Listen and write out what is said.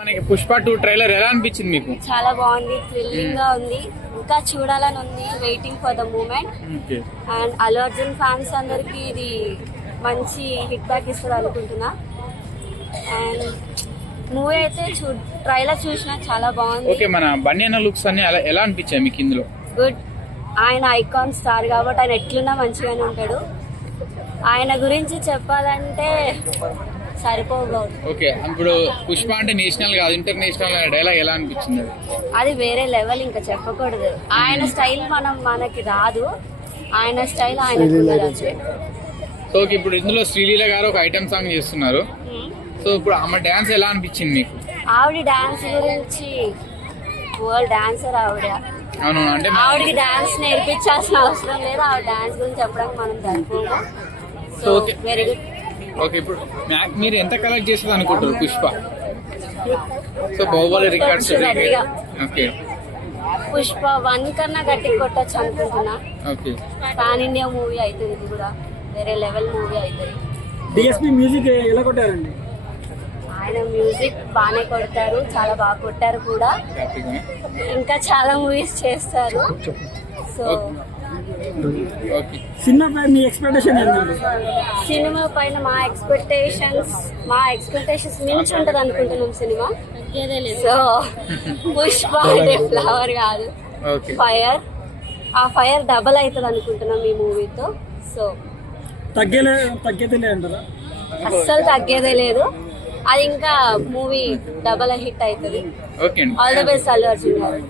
మనకి Pushpa two trailer ఎలా అనిపించింది మీకు? చాలా బాగుంది థ్రిల్లింగ్గా ఉంది. ఇంకా చూడాలని ఉంది waiting for the moment and Allu Arjun fans అందరికి ఇది మంచి హిట్ బ్యాక్ ఇస్తుంది అనుకుంటున్నా. అండ్ మూవీ అయితే చూ ట్రైలర్ చూసిన చాలా బాగుంది. ఓకే మన బన్యన లుక్స్ అన్ని ఎలా అనిపించాయి మీకు ఇందులో? గుడ్ ఆయన ఐకాన్ స్టార్ కాబట్టి ఆయన ఎట్లున్నా మంచిగానే ఉంటాడు. ఆయన గురించి చెప్పాలంటే సరిపోదు. ఓకే ఇప్పుడు పుష్ప అంటే నేషనల్ కాదు ఇంటర్నేషనల్ డైలాగ్ ఎలా అనిపించింది? అది? వేరే లెవెల్ ఇంకా చెప్పకూడదు. ఆయన స్టైల్ మనం మనకి రాదు. ఆయన స్టైల్ అంతే. సో ఇప్పుడు ఇందులో శ్రీలీల గారు ఒక ఐటమ్ సాంగ్ చేస్తున్నారు. Hmm. సో ఇప్పుడు ఆమె డ్యాన్స్ ఎలా అనిపించింది మీకు? ఆవిడ డాన్స్ గురించి వరల్డ్ డాన్సర్ ఆవిడ. అవును అంటే ఆవిడకి డాన్స్ నేర్పించాల్సిన అవసరం లేదు. ఆవిడ డాన్స్ గురించి చెప్పడానికి మనం సరిపోము. సో. వెరీ గుడ్ ఓకే ఇప్పుడు మ్యా- మీరు ఎంత కలెక్ట్ చేస్తుంది అనుకుంటారు పుష్ప? సో బాహుబలి రికార్డ్స్ గట్టిగా. ఓకే పుష్ప వన్ కన్నా గట్టి కొట్టచ్చు అనుకుంటున్నా. ఓకే పాన్ ఇండియా మూవీ అవుతుంది ఇది కూడా. వేరే లెవెల్ మూవీ అవుతుంది. డిఎస్పి మ్యూజిక్ ఎలా కొట్టారండి? ఆయన మ్యూజిక్ బాగానే కొడతారు చాలా బాగా కొట్టారు కూడా. ఇంకా చాలా మూవీస్ చేస్తారు. సో సినిమాపై మీ ఎక్స్పెక్టేషన్ ఏంటండి? సినిమా పైన మా ఎక్స్పెక్టేషన్స్ మా ఎక్స్పెక్టేషన్స్ మించి ఉంటది అనుకుంటున్నాం సినిమా. సో పుష్ప అంటే ఫ్లవర్ కాదు. ఓకే ఫైర్ ఆ ఫైర్ డబల్ అవుతుంది అనుకుంటున్నాం ఈ మూవీతో. సో తగ్గేలే తగ్గేదే అంటారా? అస్సలు తగ్గేదే లేదు. అది ఇంకా మూవీ డబల్ హిట్ అవుతుంది. All the best Allu Arjun గారు.